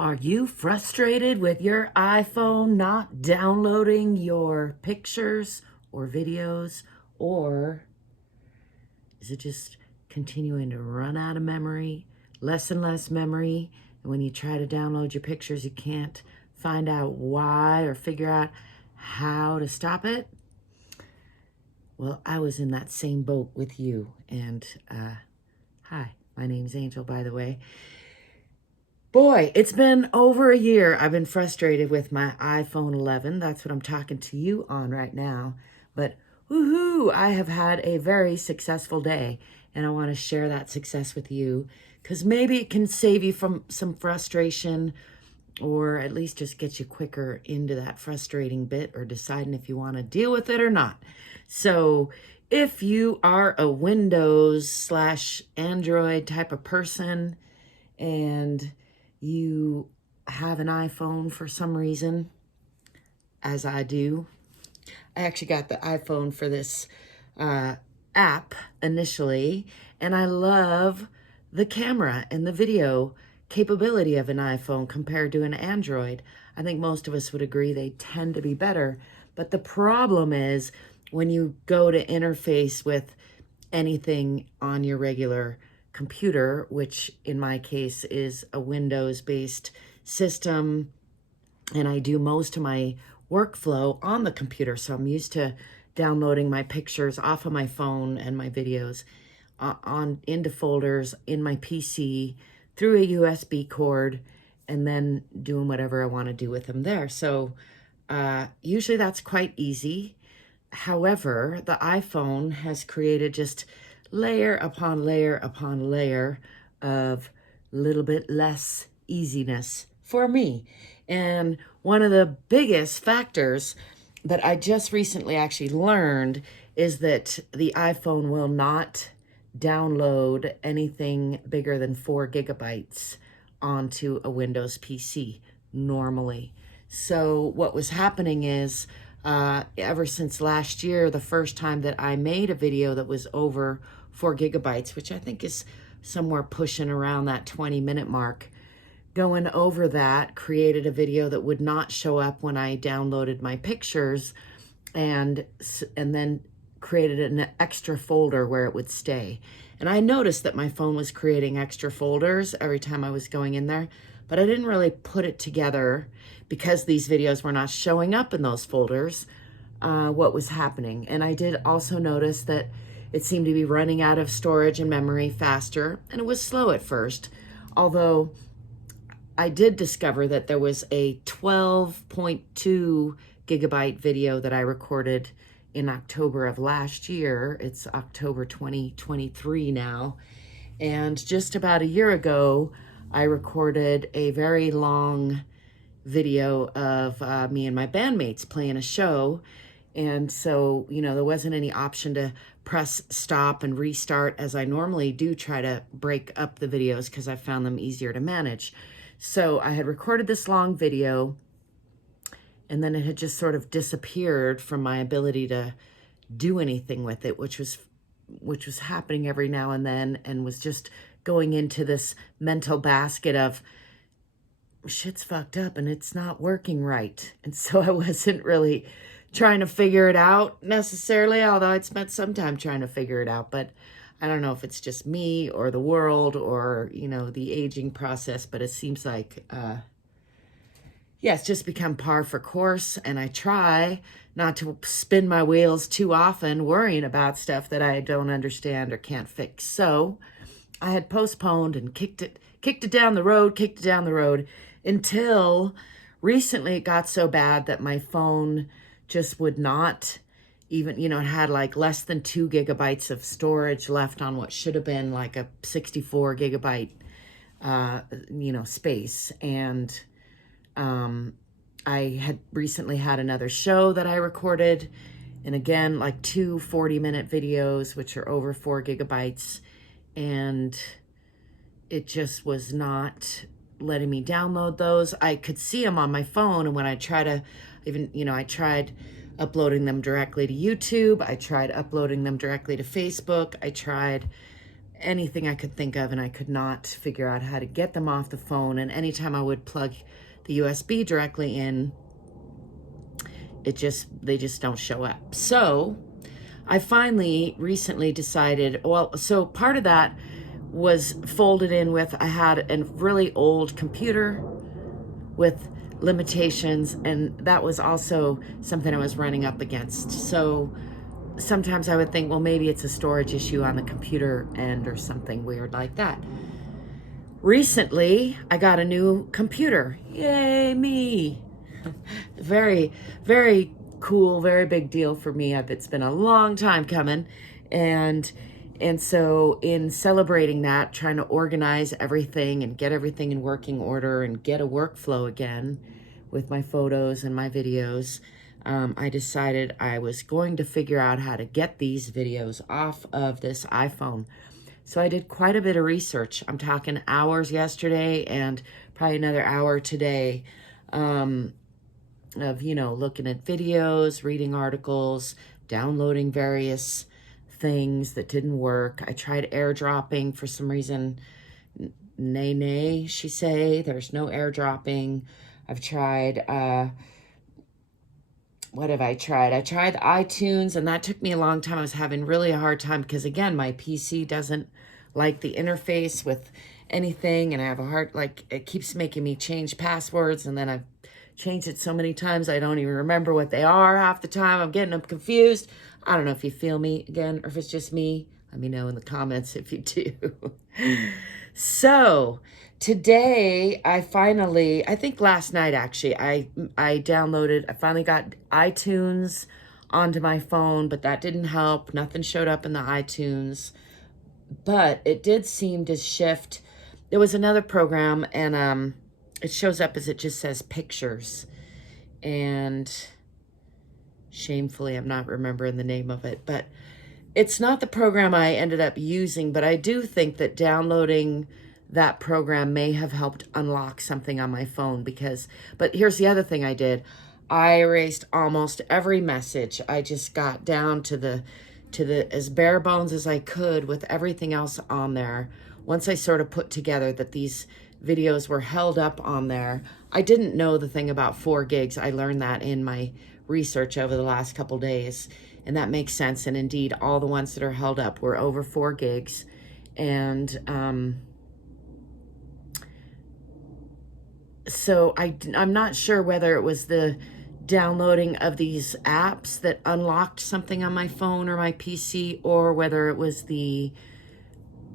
Are you frustrated with your iPhone not downloading your pictures or videos? Or is it just continuing to run out of memory, less and less memory? And when you try to download your pictures, you can't find out why or figure out how to stop it? Well, I was in that same boat with you. And hi, my name's Angel, by the way. Boy, it's been over a year. I've been frustrated with my iPhone 11. That's what I'm talking to you on right now. But woohoo, I have had a very successful day. And I want to share that success with you because maybe it can save you from some frustration, or at least just get you quicker into that frustrating bit or deciding if you want to deal with it or not. So if you are a Windows/Android type of person and you have an iPhone for some reason, as I do. I actually got the iPhone for this app initially, and I love the camera and the video capability of an iPhone compared to an Android. I think most of us would agree they tend to be better, but the problem is when you go to interface with anything on your regular computer, which in my case is a Windows-based system, and I do most of my workflow on the computer. So I'm used to downloading my pictures off of my phone and my videos on into folders in my PC through a USB cord, and then doing whatever I want to do with them there. So usually that's quite easy. However, the iPhone has created just layer upon layer upon layer of a little bit less easiness for me. And one of the biggest factors that I just recently actually learned is that the iPhone will not download anything bigger than 4 gigabytes onto a Windows PC normally. So what was happening is ever since last year, the first time that I made a video that was over 4 gigabytes, which I think is somewhere pushing around that 20-minute mark, going over that created a video that would not show up when I downloaded my pictures, and then created an extra folder where it would stay. And I noticed that my phone was creating extra folders every time I was going in there, but I didn't really put it together because these videos were not showing up in those folders, what was happening. And I did also notice that it seemed to be running out of storage and memory faster, and it was slow at first, although I did discover that there was a 12.2 gigabyte video that I recorded in October of last year. It's October 2023 now. And just about a year ago, I recorded a very long video of me and my bandmates playing a show. And so, there wasn't any option to press stop and restart as I normally do try to break up the videos because I found them easier to manage. So I had recorded this long video, and then it had just sort of disappeared from my ability to do anything with it, which was happening every now and then, and was just going into this mental basket of shit's fucked up and it's not working right. And so I wasn't really trying to figure it out necessarily, although I'd spent some time trying to figure it out. But I don't know if it's just me or the world or, the aging process, but it seems like, it's just become par for course. And I try not to spin my wheels too often worrying about stuff that I don't understand or can't fix. So I had postponed and kicked it down the road until recently it got so bad that my phone just would not even, it had like less than 2 gigabytes of storage left on what should have been like a 64 gigabyte, space. And I had recently had another show that I recorded, and again, like 2 40-minute videos, which are over 4 gigabytes, and it just was not letting me download those. I could see them on my phone, and when I try to I tried uploading them directly to YouTube, I tried uploading them directly to Facebook, I tried anything I could think of, and I could not figure out how to get them off the phone. And anytime I would plug the USB directly in, they just don't show up. So I finally recently decided, well, so part of that was folded in with, I had a really old computer with limitations, and that was also something I was running up against. So sometimes I would think, well, maybe it's a storage issue on the computer end or something weird like that. Recently, I got a new computer. Yay, me. Very, very cool, very big deal for me. It's been a long time coming. And so in celebrating that, trying to organize everything and get everything in working order and get a workflow again with my photos and my videos, I decided I was going to figure out how to get these videos off of this iPhone. So I did quite a bit of research. I'm talking hours yesterday and probably another hour today, of, you know, looking at videos, reading articles, downloading various things that didn't work. I tried airdropping for some reason. Nay, she say, there's no airdropping. I've tried, what have I tried? I tried iTunes, and that took me a long time. I was having really a hard time because, again, my PC doesn't like the interface with anything, and I have a hard, like, it keeps making me change passwords, and then I've changed it so many times I don't even remember what they are half the time. I'm getting them confused. I don't know if you feel me again, or if it's just me. Let me know in the comments if you do. So today I think last night actually, I finally got iTunes onto my phone, but that didn't help. Nothing showed up in the iTunes, but it did seem to shift. There was another program, and it shows up as it just says pictures, and shamefully I'm not remembering the name of it, but it's not the program I ended up using. But I do think that downloading that program may have helped unlock something on my phone, but here's the other thing I did. I erased almost every message. I just got down to the as bare bones as I could with everything else on there. Once I sort of put together that these videos were held up on there. I didn't know the thing about 4 gigs. I learned that in my research over the last couple days, and that makes sense. And indeed, all the ones that are held up were over 4 gigs. And so I'm not sure whether it was the downloading of these apps that unlocked something on my phone or my PC, or whether it was the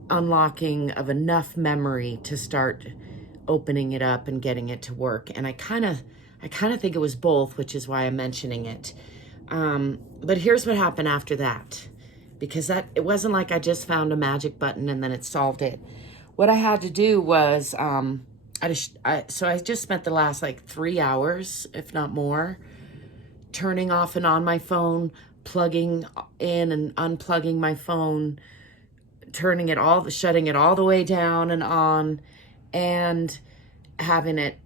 unlocking of enough memory to start opening it up and getting it to work. And I kind of think it was both, which is why I'm mentioning it. But here's what happened after that, because it wasn't like I just found a magic button and then it solved it. What I had to do was, so I just spent the last like 3 hours, if not more, turning off and on my phone, plugging in and unplugging my phone, shutting it all the way down and on, and having it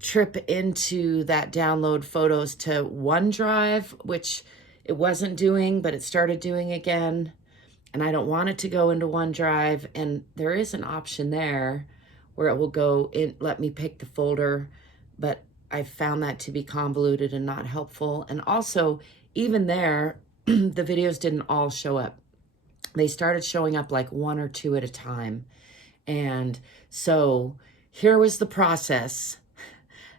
trip into that download photos to OneDrive, which it wasn't doing, but it started doing again. And I don't want it to go into OneDrive. And there is an option there where it will go in, let me pick the folder, but I found that to be convoluted and not helpful. And also, even there, the videos didn't all show up. They started showing up like 1 or 2 at a time. And so here was the process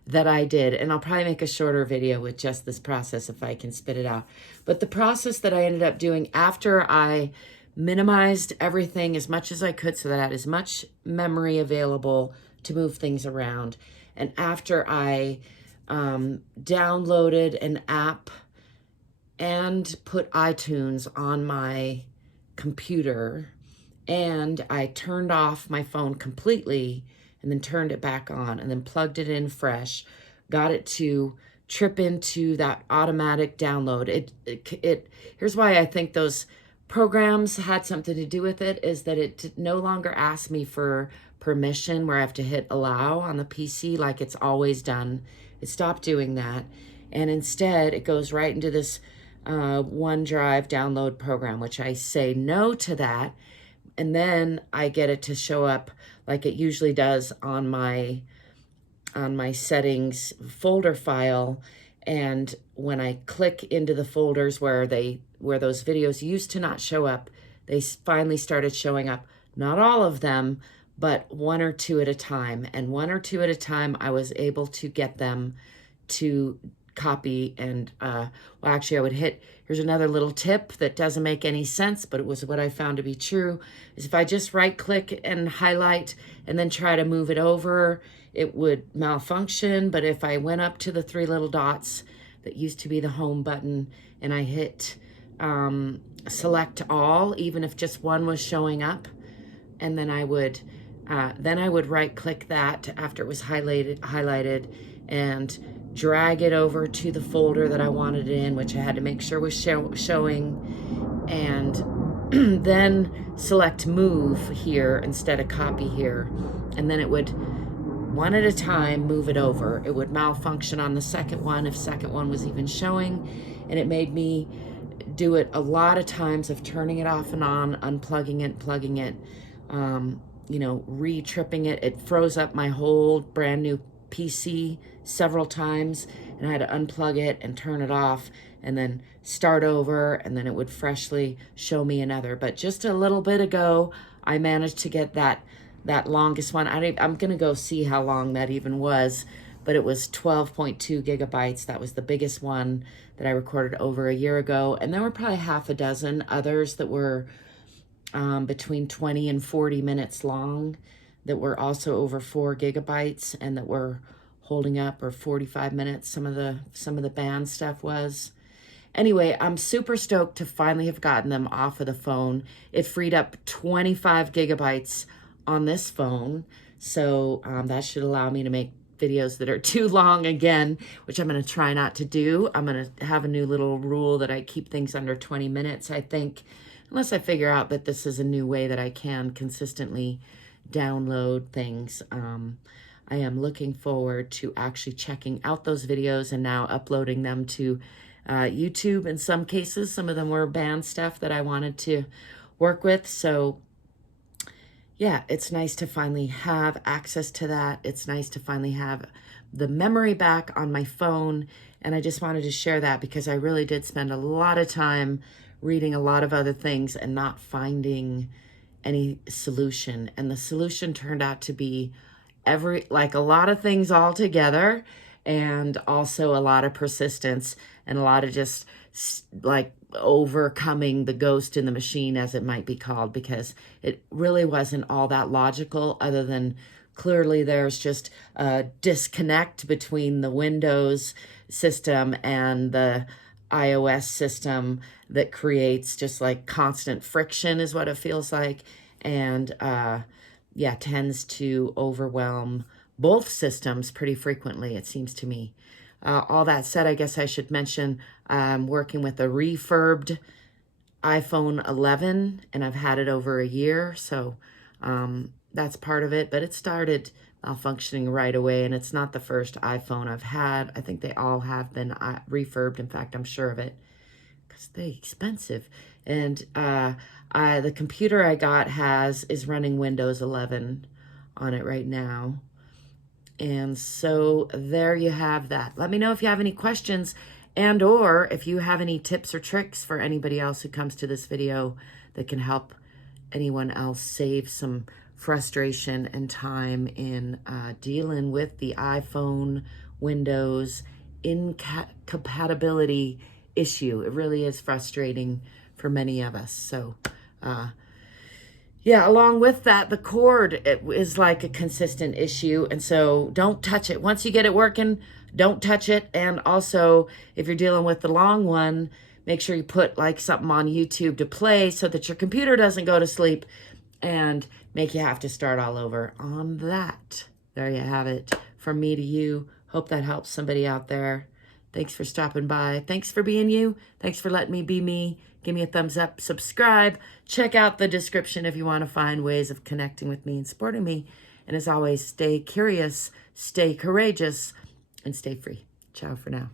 that I did. And I'll probably make a shorter video with just this process if I can spit it out. But the process that I ended up doing after I minimized everything as much as I could so that I had as much memory available to move things around. And after I downloaded an app and put iTunes on my computer, and I turned off my phone completely and then turned it back on and then plugged it in fresh, got it to trip into that automatic download. Here's why I think those programs had something to do with it, is that it no longer asks me for permission where I have to hit allow on the PC like it's always done. It stopped doing that. And instead it goes right into this OneDrive download program, which I say no to that. And then I get it to show up like it usually does on my settings folder file. And when I click into the folders where those videos used to not show up, they finally started showing up. Not all of them, but one or two at a time. And one or two at a time, I was able to get them to copy. And well, actually I would hit, here's another little tip that doesn't make any sense, but it was what I found to be true, is if I just right click and highlight and then try to move it over, it would malfunction. But if I went up to the three little dots that used to be the home button and I hit select all, even if just one was showing up, and then I would right click that after it was highlighted and drag it over to the folder that I wanted it in, which I had to make sure was showing, and then select move here instead of copy here, and then it would one at a time move it over. It would malfunction on the second one if second one was even showing, and it made me do it a lot of times of turning it off and on, unplugging it, plugging it, re-tripping it. It froze up my whole brand new PC several times, and I had to unplug it and turn it off and then start over, and then it would freshly show me another. But just a little bit ago, I managed to get that longest one. I'm gonna go see how long that even was, but it was 12.2 gigabytes. That was the biggest one that I recorded over a year ago. And there were probably half a dozen others that were between 20 and 40 minutes long that were also over 4 gigabytes and that were holding up, or 45 minutes. Some of the band stuff was. Anyway, I'm super stoked to finally have gotten them off of the phone. It freed up 25 gigabytes on this phone. So that should allow me to make videos that are too long again, which I'm going to try not to do. I'm going to have a new little rule that I keep things under 20 minutes, I think, unless I figure out that this is a new way that I can consistently download things. I am looking forward to actually checking out those videos and now uploading them to YouTube. In some cases, some of them were band stuff that I wanted to work with. So yeah, it's nice to finally have access to that. It's nice to finally have the memory back on my phone. And I just wanted to share that because I really did spend a lot of time reading a lot of other things and not finding any solution. And the solution turned out to be like a lot of things all together, and also a lot of persistence and a lot of just like overcoming the ghost in the machine, as it might be called, because it really wasn't all that logical, other than clearly there's just a disconnect between the Windows system and the iOS system that creates just like constant friction is what it feels like. And yeah, tends to overwhelm both systems pretty frequently, it seems to me. All that said, I guess I should mention I'm working with a refurbed iPhone 11, and I've had it over a year, so that's part of it. But it started malfunctioning right away, and it's not the first iPhone I've had. I think they all have been refurbed. In fact, I'm sure of it, because they're expensive. And the computer I got is running Windows 11 on it right now. And so there you have that. Let me know if you have any questions, and or if you have any tips or tricks for anybody else who comes to this video that can help anyone else save some frustration and time in dealing with the iPhone Windows incompatibility issue. It really is frustrating for many of us. So yeah, along with that, the cord is like a consistent issue. And so don't touch it. Once you get it working, don't touch it. And also, if you're dealing with the long one, make sure you put like something on YouTube to play so that your computer doesn't go to sleep and make you have to start all over on that. There you have it. From me to you. Hope that helps somebody out there. Thanks for stopping by. Thanks for being you. Thanks for letting me be me. Give me a thumbs up, subscribe, check out the description if you want to find ways of connecting with me and supporting me. And as always, stay curious, stay courageous, and stay free. Ciao for now.